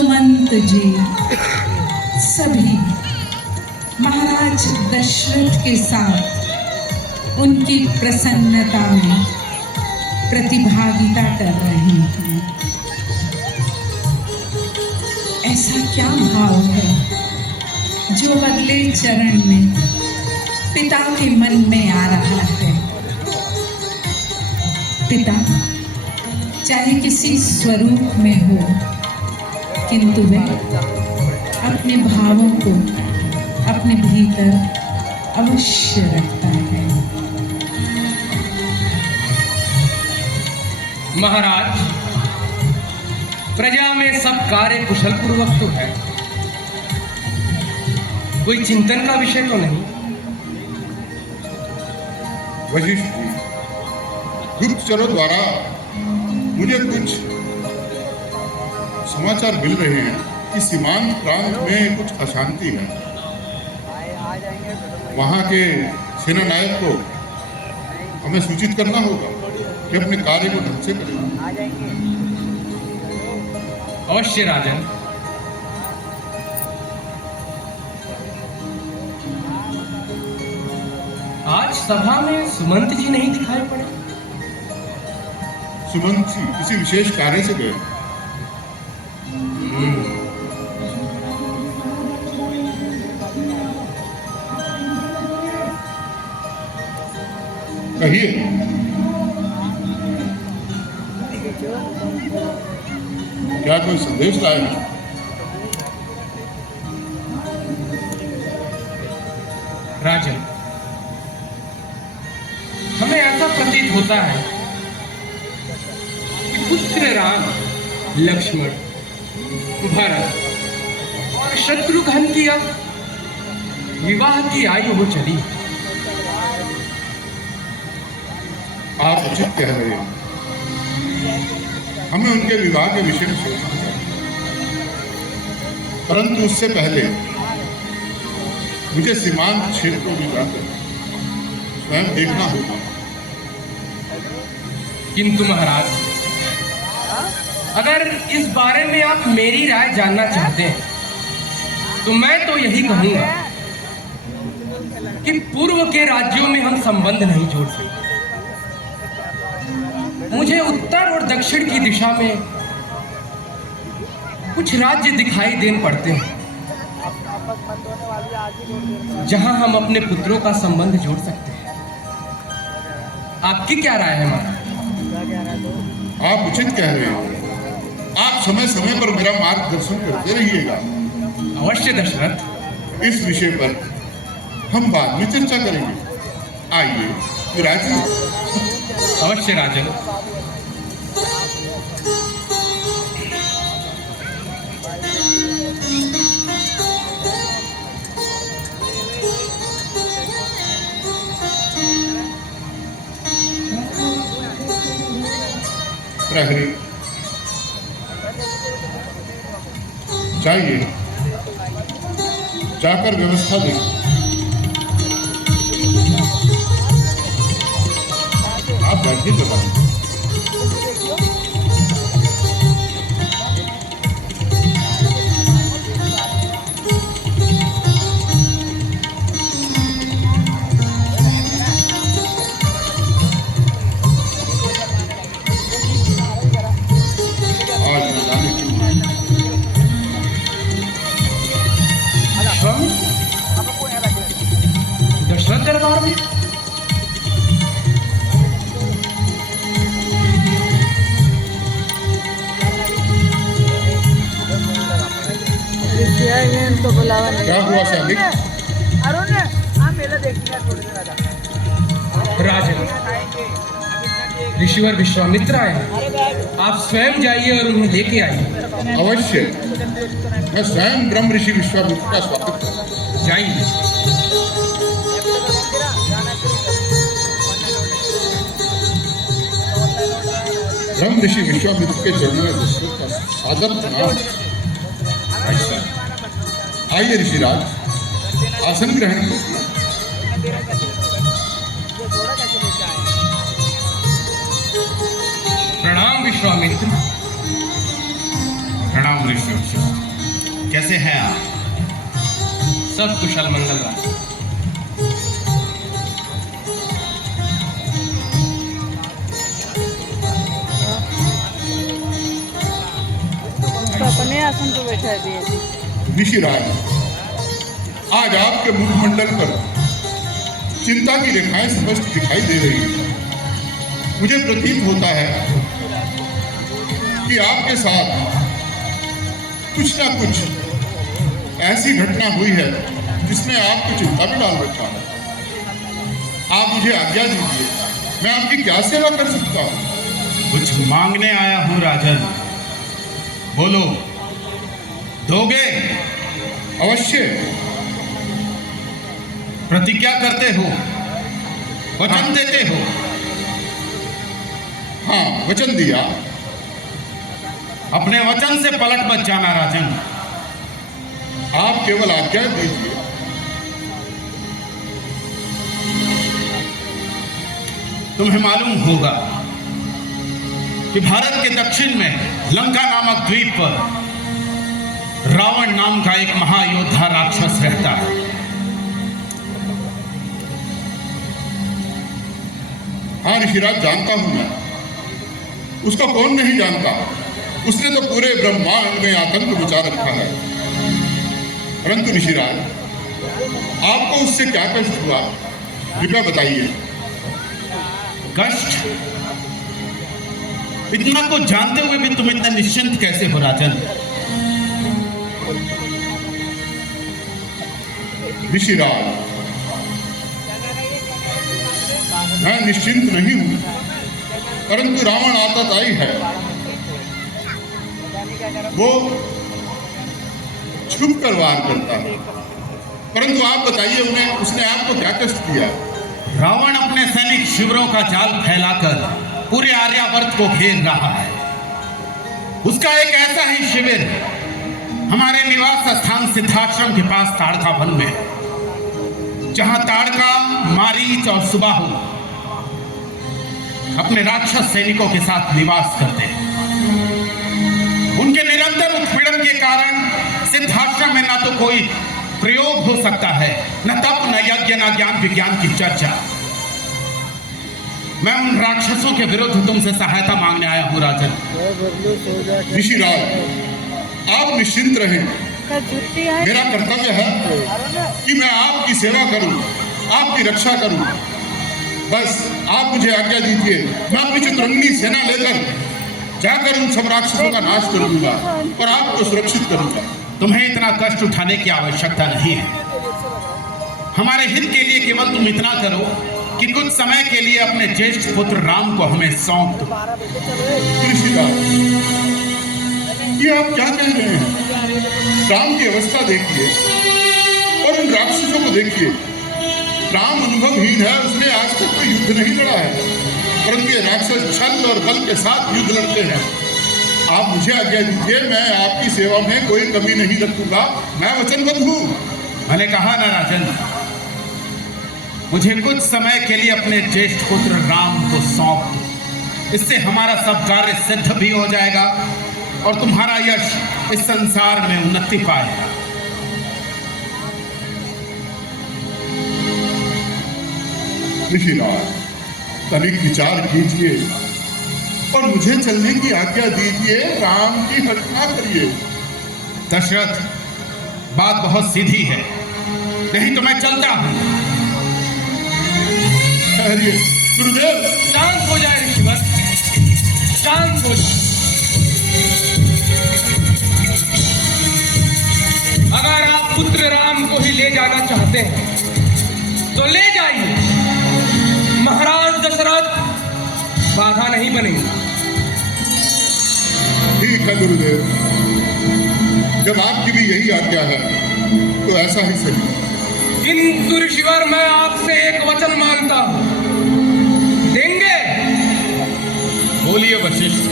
सुमंत जी सभी महाराज दशरथ के साथ उनकी प्रसन्नता में प्रतिभागिता कर रहे हैं। ऐसा क्या भाव है जो अगले चरण में पिता के मन में आ रहा है। पिता चाहे किसी स्वरूप में हो, किंतु वह अपने भावों को अपने भीतर अवश्य रखता है। महाराज, प्रजा में सब कार्य कुशल पूर्वक तो है, कोई चिंतन का विषय तो नहीं। वशिष्ठ जी, गुप्तचरों द्वारा मुझे कुछ समाचार मिल रहे हैं कि सीमांत प्रांत में कुछ अशांति है। वहां के सेना नायक को हमें सूचित करना होगा कि अपने कार्य को ढंग से करें। अवश्य राजन। आज सभा में सुमंत जी नहीं दिखाई पड़े। सुमंत जी किसी विशेष कार्य से गए। कहिए, क्या कोई संदेश लाए हैं? राजन, हमें ऐसा प्रतीत होता है कि पुत्र राम, लक्ष्मण, भरत और शत्रुघ्न की अब विवाह की आयु हो चली। आप उचित कह रहे हैं। हमें उनके विवाह के विषय में सोचना चाहिए, परंतु उससे पहले मुझे सीमांत क्षेत्रों में जाकर स्वयं देखना होगा। किंतु महाराज, अगर इस बारे में आप मेरी राय जानना चाहते हैं तो मैं तो यही कहूंगा कि पूर्व के राज्यों में हम संबंध नहीं जोड़ सकते। मुझे उत्तर और दक्षिण की दिशा में कुछ राज्य दिखाई देन पड़ते हैं जहां हम अपने पुत्रों का संबंध जोड़ सकते हैं। आपकी क्या राय है महाराज? आप उचित कह रहे हैं। आप समय समय पर मेरा मार्गदर्शन करते रहिएगा। अवश्य दशरथ। इस विषय पर हम बाद में चर्चा करेंगे। आइए विराजिए। अवश्य राजन। प्रहरी चाहिए, जाकर व्यवस्था दें। आप बैठिए जरा। दशरथ दरबार में तो बुलावा नहीं। क्या हुआ शालिक? अरुण, हाँ मेला देखने थोड़ी देर आजा। राजन, ऋषिवर विश्वामित्र आए हैं। आप स्वयं जाइए और उन्हें लेके आइए। अवश्य, मैं स्वयं ब्रह्म ऋषि विश्वामित्र का स्वागत करता हूं। जाइए। ब्रह्म ऋषि विश्वामित्र के चरणों में दशरथ का सादर प्रणाम। आइए ऋषिराज, आसन ग्रहण कीजिए। प्रणाम विश्वामित्र। प्रणाम ऋषि वशिष्ठ। कैसे हैं आप? सब कुशल मंगल राज। तो अपने आसन पर बैठा दिए। ऋषिराज, आज आपके मुखमंडल पर चिंता की रेखाएं स्पष्ट दिखाई दे रही हैं। मुझे प्रतीत होता है कि आपके साथ कुछ ना कुछ ऐसी घटना हुई है जिसने आपको चिंता में डाल रखा है। आप मुझे आज्ञा दीजिए, मैं आपकी क्या सेवा कर सकता हूँ? कुछ मांगने आया हूँ राजन, बोलो, दोगे? अवश्य। प्रतिज्ञा करते हो, वचन देते हो? हाँ, वचन दिया। अपने वचन से पलट मत जाना राजन। आप केवल आज्ञा दीजिए। तुम्हें मालूम होगा कि भारत के दक्षिण में लंका नामक द्वीप पर रावण नाम का एक महायोद्धा राक्षस रहता है। हाँ ऋषिराज, जानता हूं मैं। उसका कौन नहीं जानता। उसने तो पूरे ब्रह्मांड में आतंक मचा रखा है। परंतु ऋषिराज, आपको उससे क्या कष्ट हुआ, कृपया बताइए। कष्ट? इतना को जानते हुए भी तुम इतने निश्चिंत कैसे हो राजन? ऋषिराज, मैं निश्चिंत नहीं हूं, परंतु रावण आतताई है। वो छुप कर वार करता है। परंतु आप बताइए, उन्हें उसने आपको क्या कष्ट दिया? रावण अपने सैनिक शिविरों का जाल फैलाकर पूरे आर्यावर्त को घेर रहा है। उसका एक ऐसा ही शिविर हमारे निवास स्थान सिद्धाश्रम के पास ताड़का वन में, जहां ताड़का, मारीच और सुबाहु अपने राक्षस सैनिकों के साथ निवास करते हैं। उनके निरंतर उत्पीड़न के कारण सिद्धाश्रम में न तो कोई प्रयोग हो सकता है, न तप, न यज्ञ, न ज्ञान विज्ञान की चर्चा। मैं उन राक्षसों के विरुद्ध तुमसे सहायता मांगने आया हूं राजन। ऋषिराज, आप निश्चिंत रहें। मेरा कर्तव्य है कि मैं आपकी सेवा करूं, आपकी रक्षा करूं। बस आप मुझे आज्ञा दीजिए, मैं अपनी चतुरंगी सेना लेकर जाकर उन सब राक्षसों का नाश कर दूंगा और आपको सुरक्षित करूंगा। तुम्हें इतना कष्ट उठाने की आवश्यकता नहीं है। हमारे हित के लिए केवल तुम इतना करो कि कुछ समय के लिए अपने ज्येष्ठ पुत्र राम को हमें सौंप दो। ऋषिराज, ये आप क्या कह रहे हैं? राम की अवस्था देखिए और उन राक्षसों को देखिए। राम अनुभवहीन है, उसने आज तक कोई युद्ध नहीं लड़ा है, परंतु ये राक्षस छल और बल के साथ युद्ध लड़ते हैं। आप मुझे आज्ञा दीजिए, मैं आपकी सेवा में कोई कमी नहीं रखूंगा। मैं वचनबद्ध हूं। मैंने कहा ना राजन, मुझे कुछ समय के लिए अपने ज्येष्ठ पुत्र राम को सौंप दो। इससे हमारा सब कार्य सिद्ध भी हो जाएगा और तुम्हारा यश इस संसार में उन्नति पाएगा। ऋषिराज, तनिक विचार कीजिए और मुझे चलने की आज्ञा दीजिए। राम की हत्या करिए। दशरथ, बात बहुत सीधी है, नहीं तो मैं चलता हूं। अरे गुरुदेव, शांत हो जाए ऋषिवर, शांत हो जाए। अगर आप पुत्र राम को ही ले जाना चाहते हैं तो ले जाइए। महाराज दशरथ बाधा नहीं बनेगी। ठीक है गुरुदेव, जब आपकी भी यही आज्ञा है तो ऐसा ही सही। किंतु ऋषिवर, मैं आपसे एक वचन मांगता हूं, देंगे? बोलिए वशिष्ठ।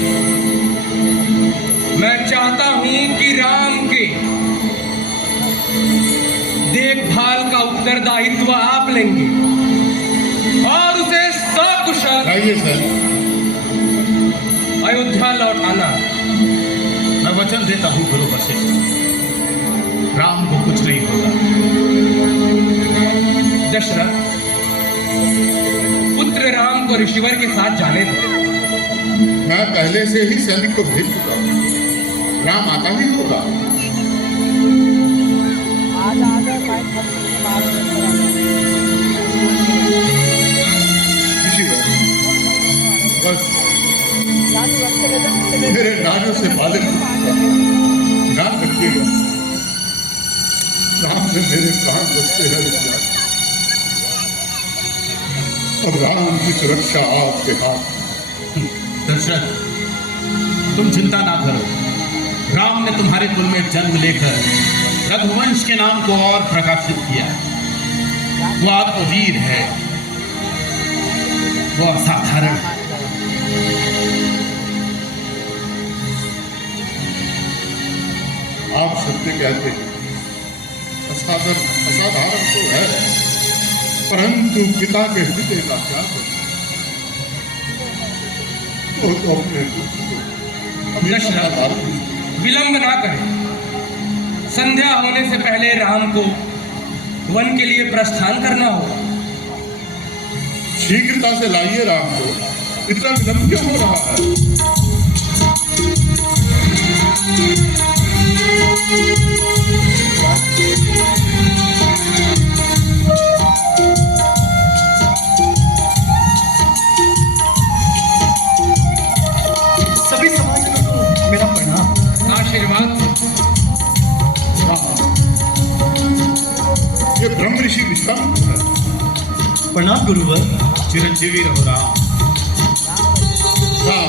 मैं चाहता हूं कि राम के देखभाल का उत्तरदायित्व आप लेंगे और उसे सकुशल आइए सर। अयोध्या लौटाना। मैं वचन देता हूँ गुरु वशिष्ठ, राम को कुछ नहीं होगा। दशरथ, पुत्र राम को ऋषिवर के साथ जाने दो। मैं पहले से ही सैनिक को भेज चुका हूँ, राम आता ही होगा। ऋषिवर, बस मेरे नाजों से बालिक ध्यान रखिएगा। राम से मेरे प्राण बचते हैं ऋषिवर, और राम की सुरक्षा आपके हाथ। दशरथ, तुम चिंता ना करो, राम ने तुम्हारे कुल में जन्म लेकर रघुवंश के नाम को और प्रकाशित किया। वो आत्मवीर है, वो असाधारण है। आप सत्य कहते हैं, असाधारण तो है, परंतु पिता के हृदय का क्या करें? वो तो अपने पुत्र को हमेशा आधार विलंब ना करें। संध्या होने से पहले राम को वन के लिए प्रस्थान करना होगा। शीघ्रता से लाइए राम को, इतना विलंब क्यों हो रहा है? सभी समाज को मेरा प्रणाम। आशीर्वाद। ये ब्रह्म ऋषि विश्राम है। प्रणाम गुरुवर। चिरंजीवी रहो राम। हाँ,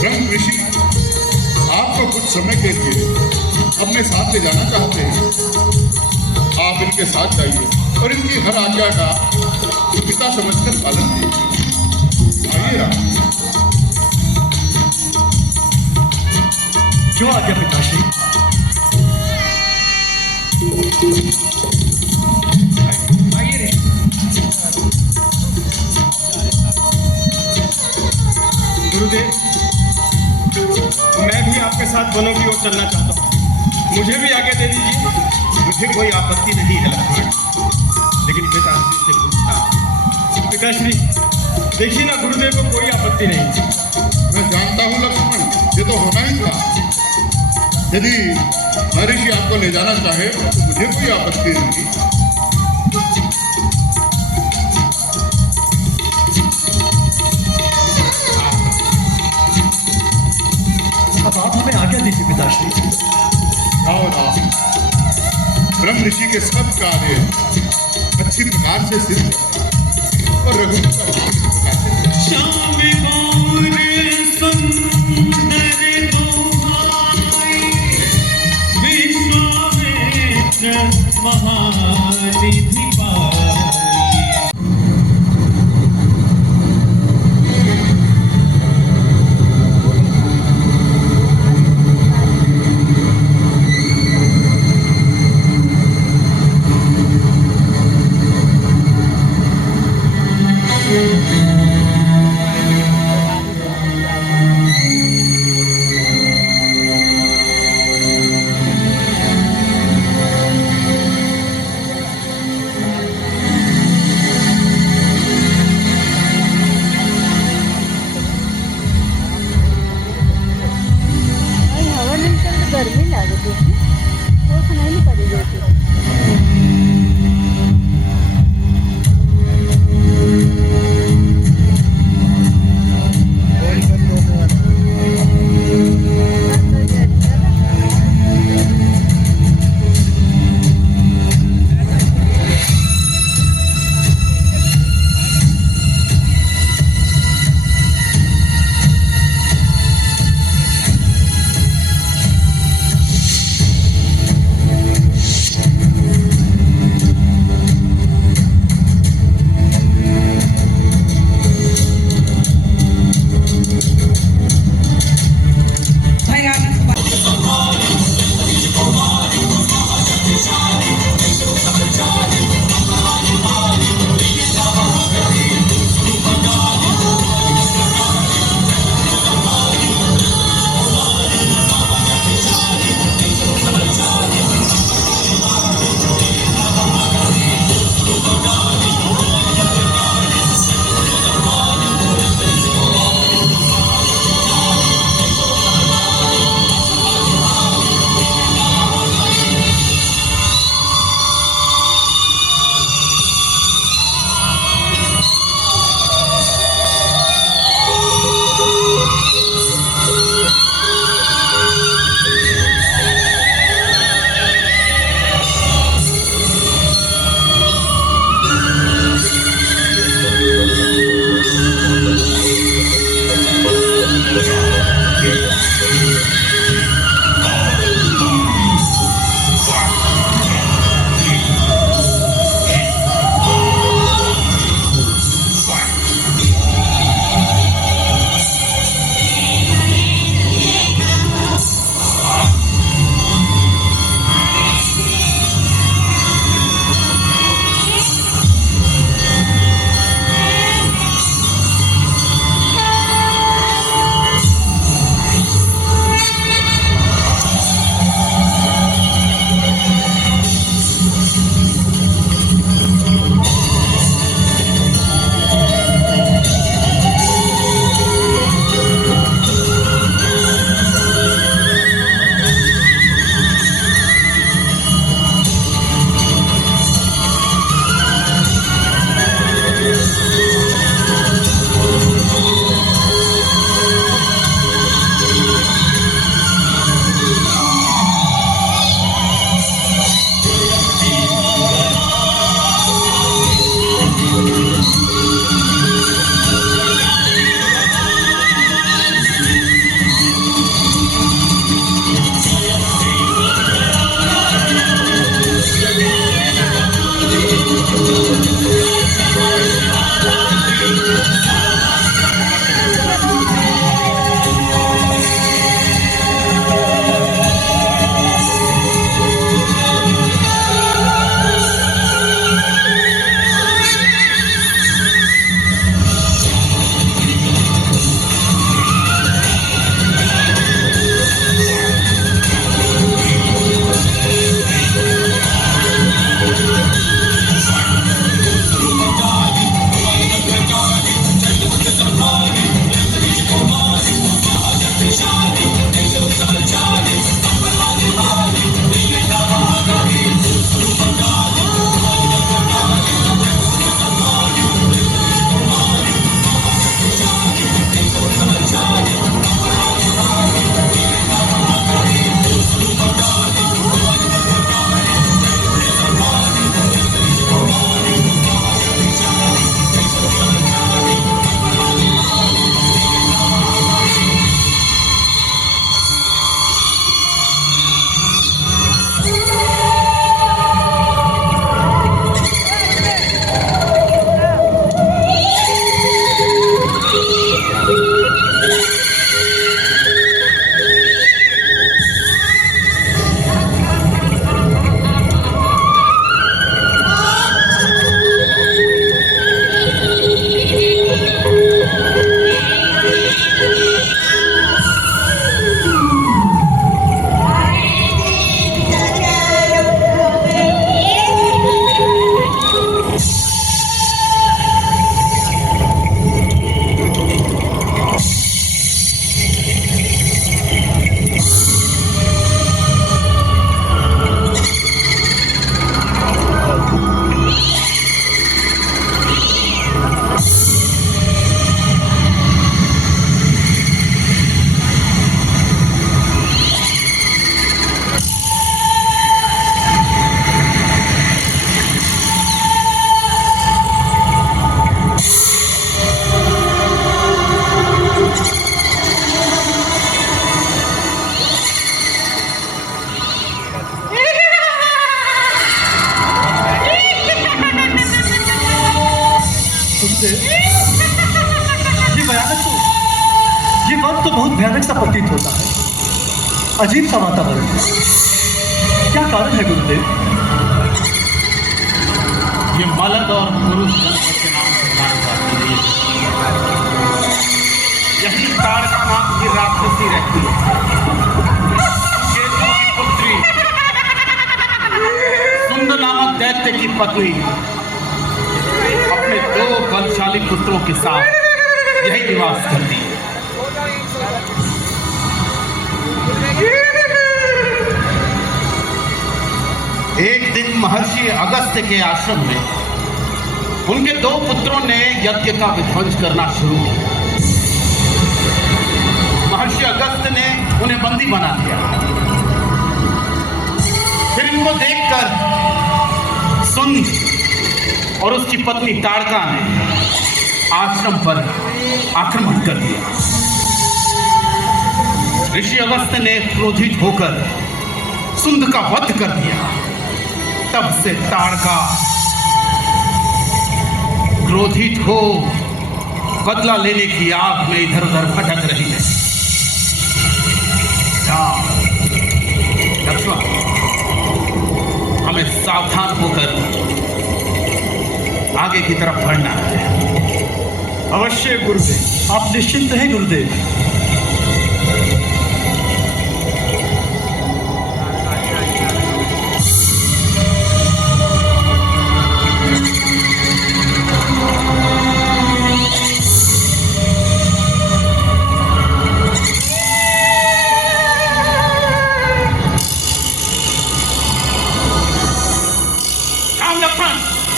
ब्रह्म ऋषि आपको कुछ समय के लिए अपने साथ ले जाना चाहते हैं। आप इनके साथ जाइए और इनकी हर आज्ञा का पिता समझकर पालन कीजिए। आइए राम। जो आज्ञा पिताश्री। आइए रे। गुरुदेव, मैं भी आपके साथ वनों की ओर चलना चाहता हूँ, मुझे भी आज्ञा दे दीजिए। मुझे कोई आपत्ति नहीं है लक्ष्मण, लेकिन पिताश्री से पूछना। पिताश्री, देखिए ना, गुरुदेव को कोई आपत्ति नहीं। मैं जानता हूँ लक्ष्मण, ये तो होना ही था। यदि महर्षि आपको ले जाना चाहे तो मुझे कोई आपत्ति नहीं। अब आप हमें आज्ञा दीजिए पिताश्री। जाओ राम, ब्रह्म ऋषि के सब कार्य अच्छी प्रकार से सिद्ध है और रघुवीर का नाम इस प्रकार से गर्मी लागत होती, तो नहीं पड़ी जाती। अजीब सा वातावरण है। क्या कारण है गुरुदेव? ये मलद और पुरुष जन्म के नाम से जानता है। यही ताड़का नाम की राक्षसी रहती है। केतु की पुत्री सुंद नामक दैत्य की पत्नी अपने 2 बलशाली पुत्रों के साथ यही निवास करती है। एक दिन महर्षि अगस्त्य के आश्रम में उनके 2 पुत्रों ने यज्ञ का विध्वंस करना शुरू किया। महर्षि अगस्त्य ने उन्हें बंदी बना दिया। फिर इनको देखकर सुंद और उसकी पत्नी ताड़का ने आश्रम पर आक्रमण कर दिया। ऋषि अगस्त्य ने क्रोधित होकर सुंद का वध कर दिया। तब से ताड़का क्रोधित हो बदला लेने की आग में इधर उधर भटक रही है। लक्ष्मण, हमें सावधान होकर आगे की तरफ बढ़ना है। अवश्य गुरुदेव, आप निश्चिंत हैं गुरुदेव।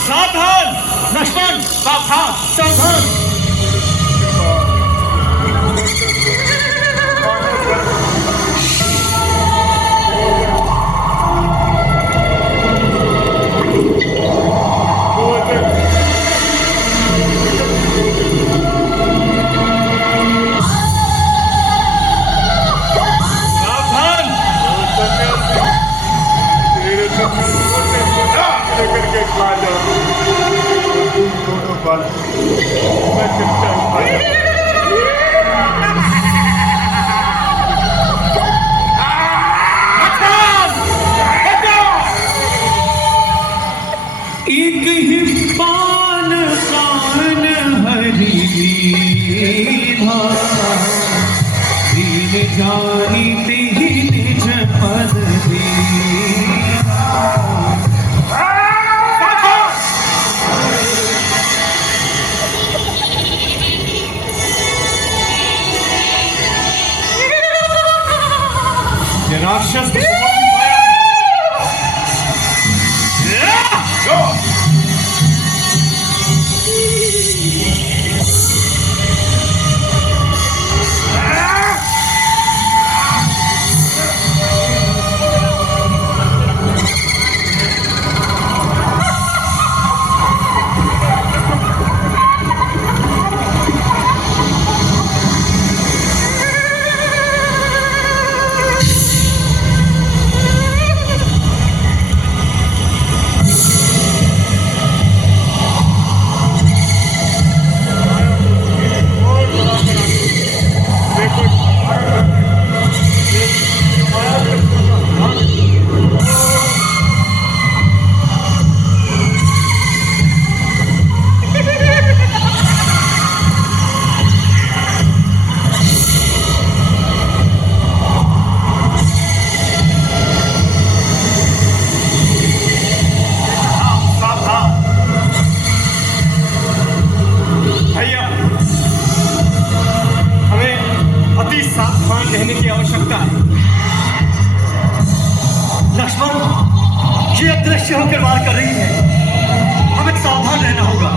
सावधान लक्ष्मण, सावधान सावधान। एक ही पान कान हरि दीन जानी तिहि निज पद राक्षस रहने की आवश्यकता है। लक्ष्मण, ये अदृश्य होकर वार कर रही है, हमें सावधान रहना होगा।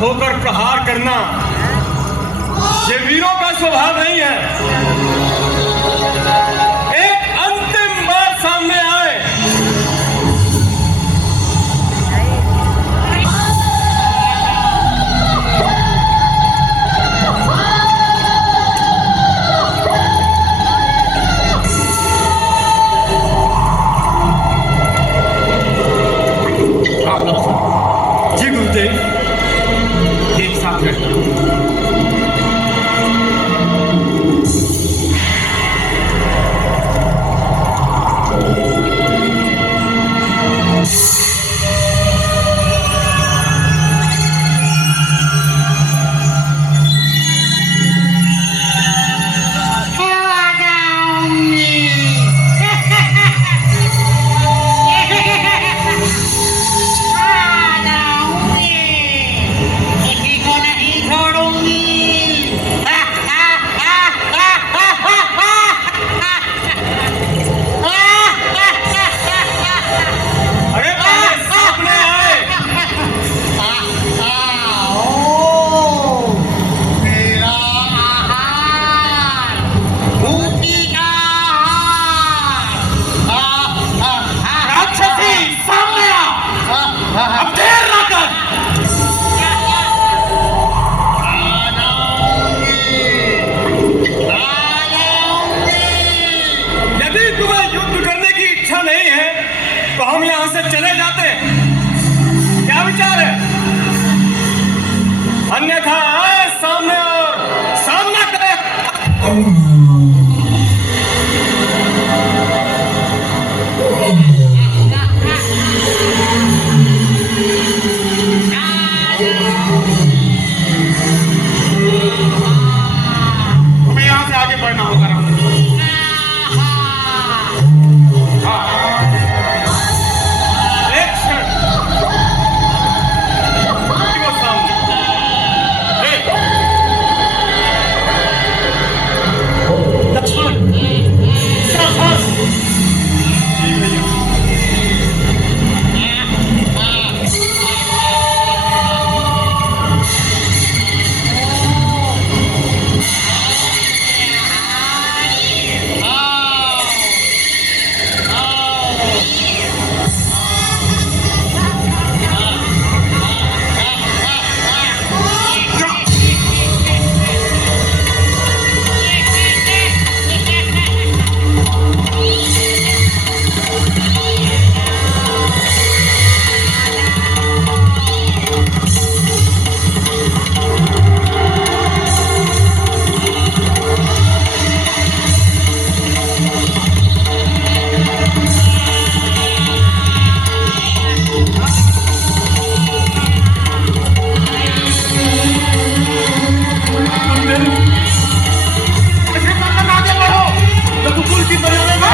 होकर प्रहार करना ये वीरों का स्वभाव नहीं है। एक अंतिम बार सामने आए। जी गुरुदेव, एक साथ रहना। अरे पहले सामने आए। राक्षसी सामने आ, अब देर ना कर। यदि तुम्हें युद्ध करने की इच्छा नहीं है तो हम यहाँ से चले जाते हैं। क्या विचार है? अन्यथा आए सामने और सामना करें। हमें यहाँ से आगे बढ़ना होगा राम। एक क्षण वो सामने। लक्ष्मण सावधान। रघुकुल की मर्यादा में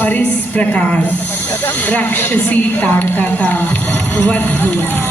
और इस प्रकार राक्षसी ताड़का का वध हुआ।